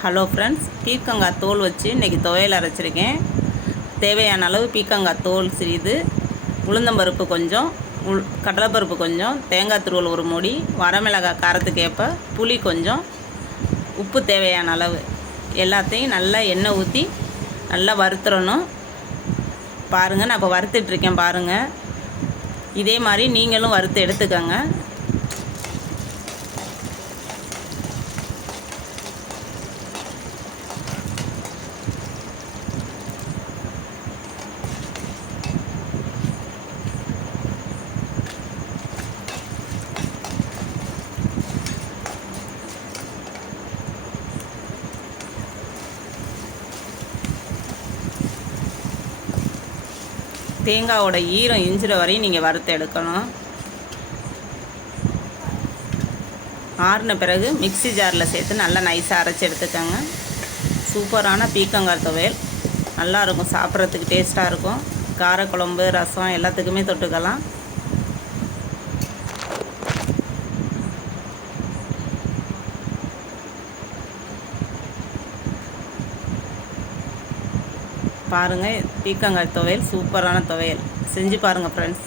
Hello friends, பீர்க்கங்காய் தோல் வச்சு இன்றைக்கி துவையல் அரைச்சிருக்கேன். தேவையான அளவு பீர்க்கங்காய் தோல் சிறிது, உளுந்தம்பருப்பு கொஞ்சம், கடலைப்பருப்பு கொஞ்சம், தேங்காய் துருவல் ஒரு மூடி, வரமிளகாய் காரத்துக்கு ஏற்ப, புளி கொஞ்சம், உப்பு தேவையான அளவு எல்லாத்தையும் நல்லா எண்ணெய் ஊற்றி நல்லா வறுத்துறணும். பாருங்கள், நான் இப்போ வறுத்துட்ருக்கேன் பாருங்கள். இதே மாதிரி நீங்களும் வறுத்து எடுத்துக்கோங்க. தேங்காயோட ஈரம் இஞ்சிற வரையும் நீங்கள் வறுத்து எடுக்கணும். ஆறின பிறகு மிக்ஸி ஜாரில் சேர்த்து நல்லா நைஸாக அரைச்சி எடுத்துக்கோங்க. சூப்பரான பீர்க்கங்காய் துவையல் நல்லாயிருக்கும், சாப்பிட்றதுக்கு டேஸ்ட்டாக இருக்கும். காரக்குழம்பு, ரசம் எல்லாத்துக்குமே தொட்டுக்கலாம். பாருங்கள், பீர்க்கங்காய் துவையல் சூப்பரான துவையல். செஞ்சு பாருங்கள் ஃப்ரெண்ட்ஸ்.